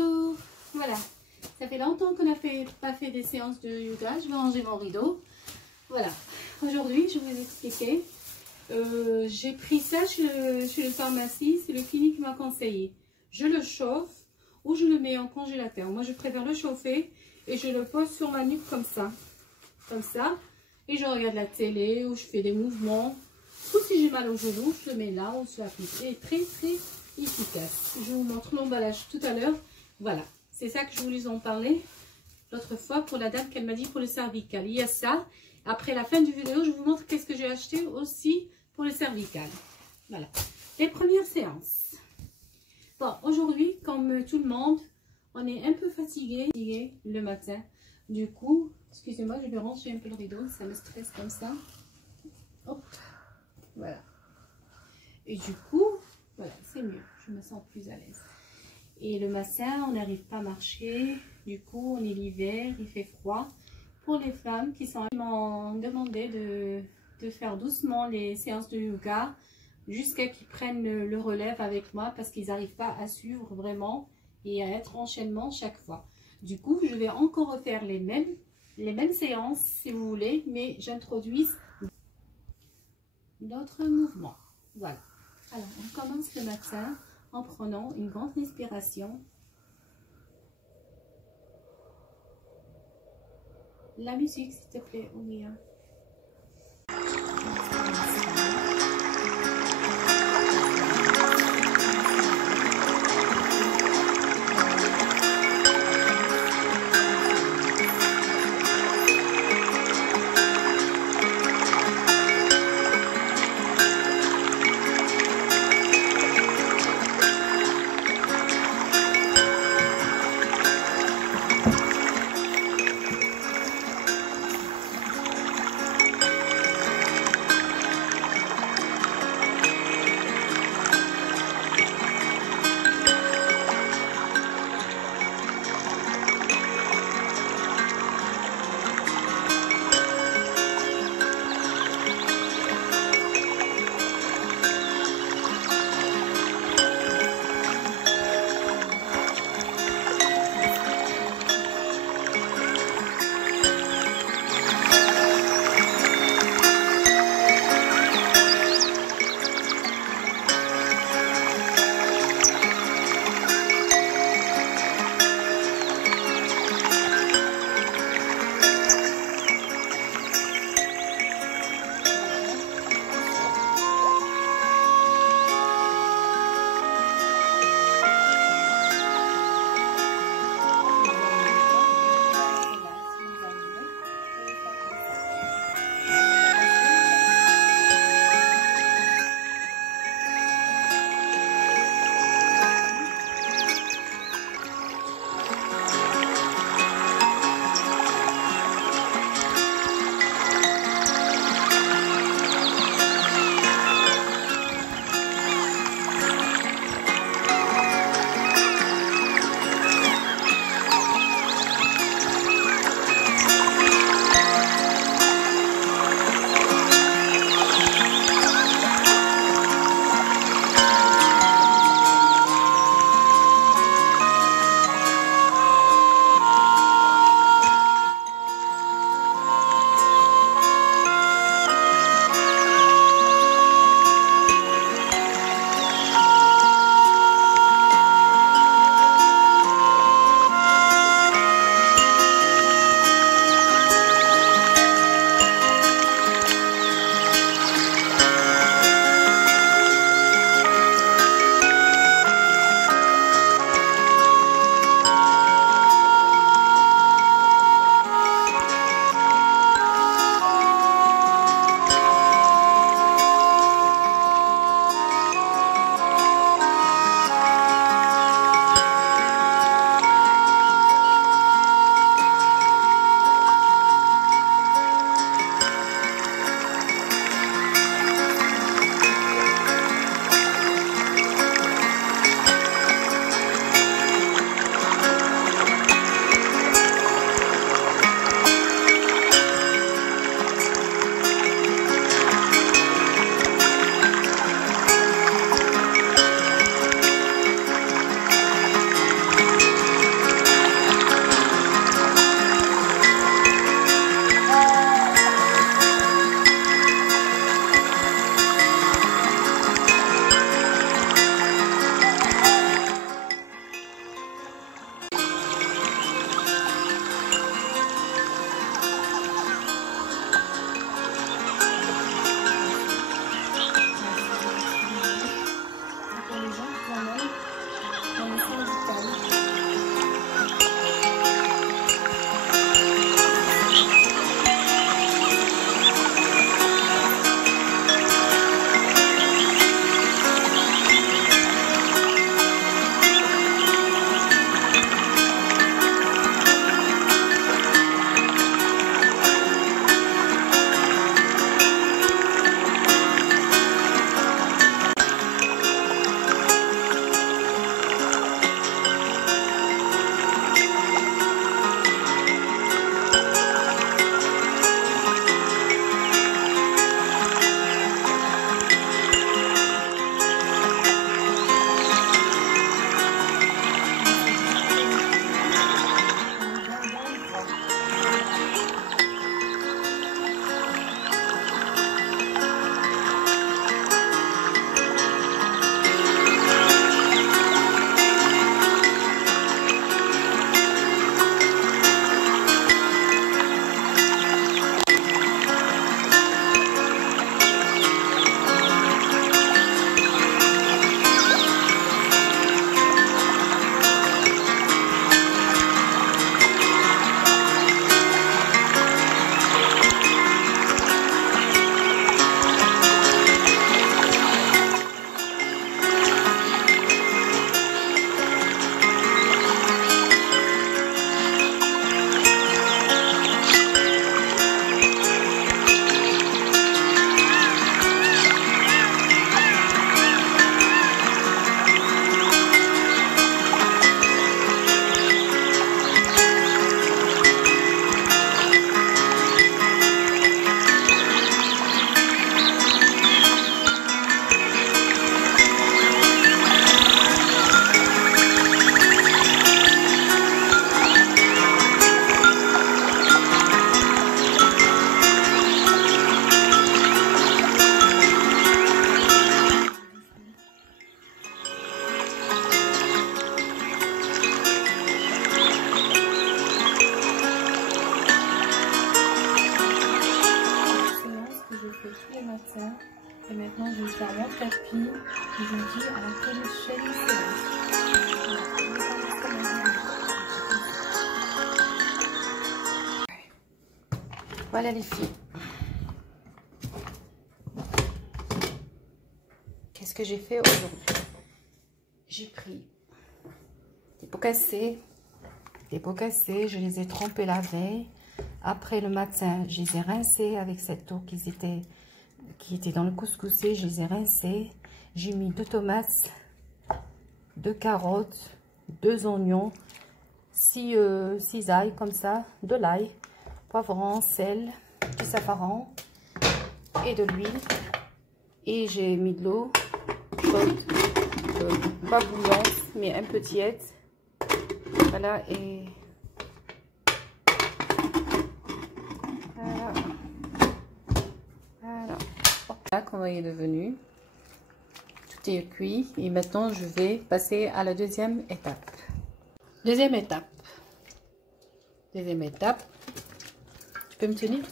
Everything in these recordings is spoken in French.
Bonjour, voilà, ça fait longtemps qu'on n'a pas fait des séances de yoga. Je vais ranger mon rideau. Voilà, aujourd'hui je vais vous expliquer. J'ai pris ça chez le pharmacie, c'est le clinique qui m'a conseillé. Je le chauffe ou je le mets en congélateur. Moi je préfère le chauffer et je le pose sur ma nuque comme ça. Et je regarde la télé ou je fais des mouvements. Ou si j'ai mal au genou, je le mets là, on se l'applique. Et très efficace. Je vous montre l'emballage tout à l'heure. Voilà, c'est ça que je voulais en parler l'autre fois pour la dame qu'elle m'a dit pour le cervical. Il y a ça. Après la fin du vidéo, je vous montre qu'est-ce que j'ai acheté aussi pour le cervical. Voilà, les premières séances. Bon, aujourd'hui, comme tout le monde, on est un peu fatigué le matin. Du coup, excusez-moi, je vais ranger un peu le rideau, ça me stresse comme ça. Hop, voilà. Et du coup, voilà, c'est mieux, je me sens plus à l'aise. Et le matin, on n'arrive pas à marcher. Du coup, on est l'hiver, il fait froid. Pour les femmes qui m'ont demandé de faire doucement les séances de yoga jusqu'à qu'ils prennent le relève avec moi parce qu'ils n'arrivent pas à suivre vraiment et à être enchaînement chaque fois. Du coup, je vais encore refaire les mêmes séances si vous voulez, mais j'introduis d'autres mouvements. Voilà. Alors, on commence le matin en prenant une grande respiration. La musique, s'il te plaît, Oulia. Voilà les filles. Qu'est-ce que j'ai fait aujourd'hui? J'ai pris des pots cassés. Je les ai trempés la veille. Après le matin, je les ai rincés avec cette eau qui était dans le couscoussé. Je les ai rincés. J'ai mis 2 tomates, 2 carottes, 2 oignons, 6 ail comme ça, de l'ail, poivron, sel, du safran et de l'huile. Et j'ai mis de l'eau chaude, pas bouillante, mais un peu tiède. Voilà, et voilà. Voilà comment il est devenu. Tout est cuit et maintenant je vais passer à la deuxième étape. Deuxième étape. Tu peux me tenir?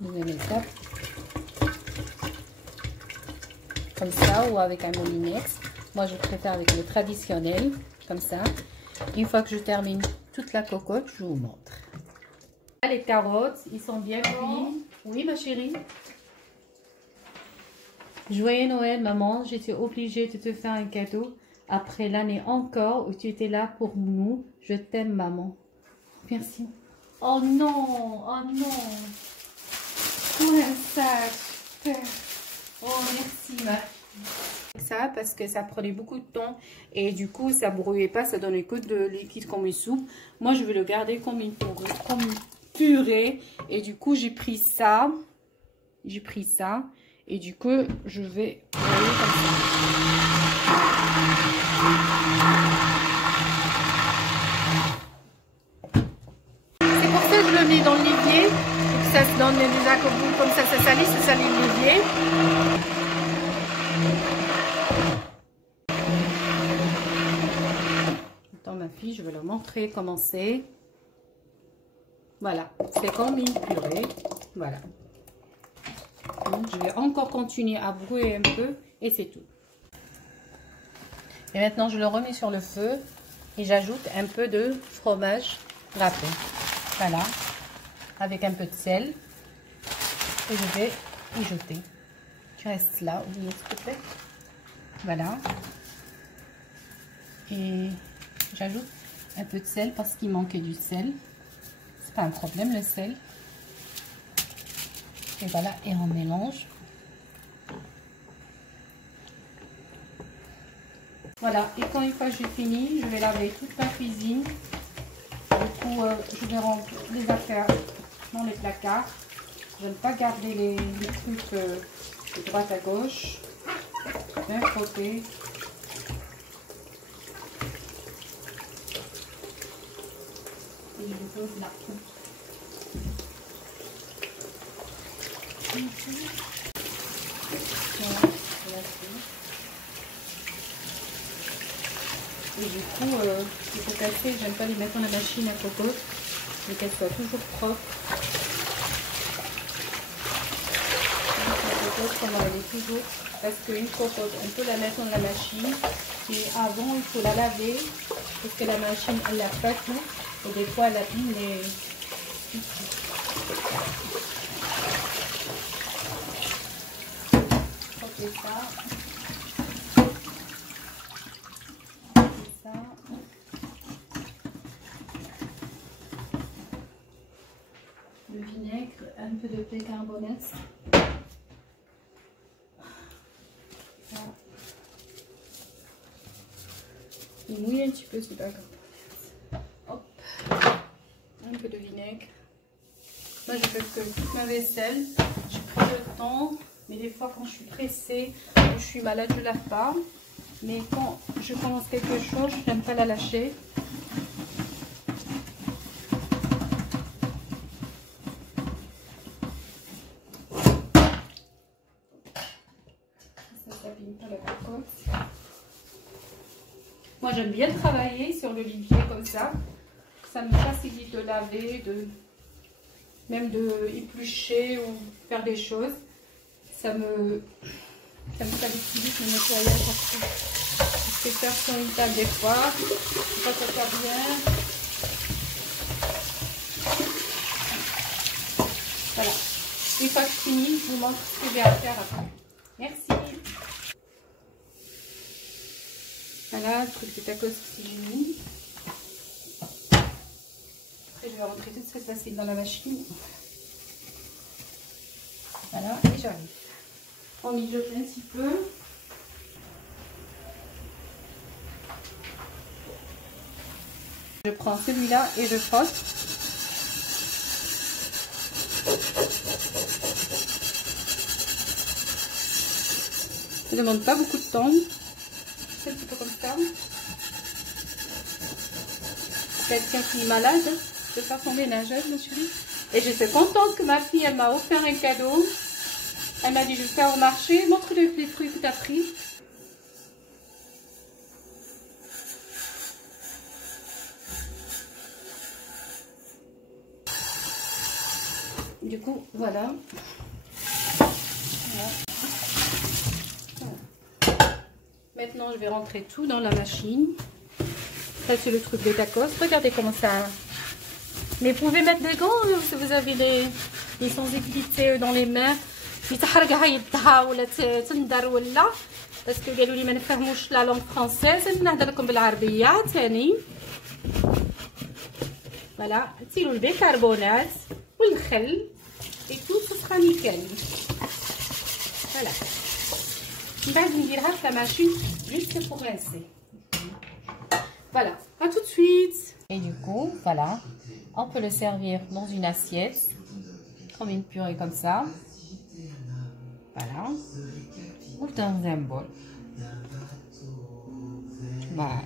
Deuxième étape. Comme ça ou avec un moulinex. Moi je préfère avec le traditionnel, comme ça. Une fois que je termine toute la cocotte, je vous montre. Les carottes, ils sont bien cuits. Oui ma chérie. Joyeux Noël maman, j'étais obligée de te faire un cadeau. Après l'année encore où tu étais là pour nous. Je t'aime maman. Merci. Oh non, oh non. Pour un sac. Oh merci ma fille. Ça parce que ça prenait beaucoup de temps et du coup ça brouillait pas, ça donnait que de liquide comme une soupe. Moi je vais le garder comme une purée et du coup j'ai pris ça et du coup je vais broyer comme ça. C'est pour ça que je le mets dans l'évier, que ça se donne des accompagnements comme ça salit l'évier. Attends ma fille, je vais leur montrer comment c'est. Voilà, c'est comme une purée. Voilà. Donc, je vais encore continuer à brouiller un peu et c'est tout. Et maintenant, je le remets sur le feu et j'ajoute un peu de fromage râpé. Voilà, avec un peu de sel. Et je vais y jeter. Tu restes là, Olivier, s'il te plaît. Voilà. Et j'ajoute un peu de sel parce qu'il manquait du sel. C'est pas un problème le sel. Et voilà, et on mélange. Voilà, et quand une fois que j'ai fini, je vais laver toute la cuisine. Du coup, je vais remplir les affaires dans les placards. Je n'aime pas garder les trucs de droite à gauche. Bien frotter. Et je pose la coupe. Et du coup, il faut casser, j'aime pas les mettre dans la machine à cocotte, mais qu'elle soit toujours propre. La cocotte, comment elle est toujours, parce qu'une cocotte, on peut la mettre dans la machine, et avant il faut la laver, parce que la machine elle lave pas tout, et des fois elle abîme les outils. Ça. Le vinaigre, un peu de bicarbonate. Il mouille un petit peu, c'est pas grave. Hop, un peu de vinaigre. Moi je fais que toute ma vaisselle. J'ai pris le temps. Mais des fois, quand je suis pressée, je suis malade, je ne lave pas. Mais quand je commence quelque chose, je n'aime pas la lâcher. Ça s'abîme pas la cocotte. Moi, j'aime bien travailler sur l'olivier comme ça. Ça me facilite de laver, même de éplucher ou faire des choses. Ça me facilite le nettoyage parce que faire sur une table des fois, c'est pas ça bien. Voilà. Une fois que je finis, je vous montre ce que j'ai à faire après. Merci. Voilà, le truc de tacos que j'ai mis. Après, je vais rentrer toute cette facile dans la machine. Voilà, et j'arrive. On mijote un petit peu. Je prends celui-là et je frotte. Ça ne demande pas beaucoup de temps. C'est un petit peu comme ça. Quelqu'un qui est malade de faire son ménage, je me suis dit. Et je suis contente que ma fille, elle m'a offert un cadeau. Elle m'a dit, je vais faire au marché. Montre les fruits que tu as pris. Du coup, voilà. Maintenant, je vais rentrer tout dans la machine. Ça, c'est le truc des tacos. Regardez comment ça... Mais vous pouvez mettre des gants si vous avez les sensibilités dans les mains. Parce que قالوا لي ما نفهموش la langue française. نهضر لكم بالعربية ثاني. Voilà. تصيروا البيكربونات والخل. Et tout, ce sera nickel. Voilà. Je vais la machine juste pour rincer. Voilà, à tout de suite. Et du coup, voilà, on peut le servir dans une assiette, comme une purée comme ça. Voilà. Ou dans un bol. Voilà.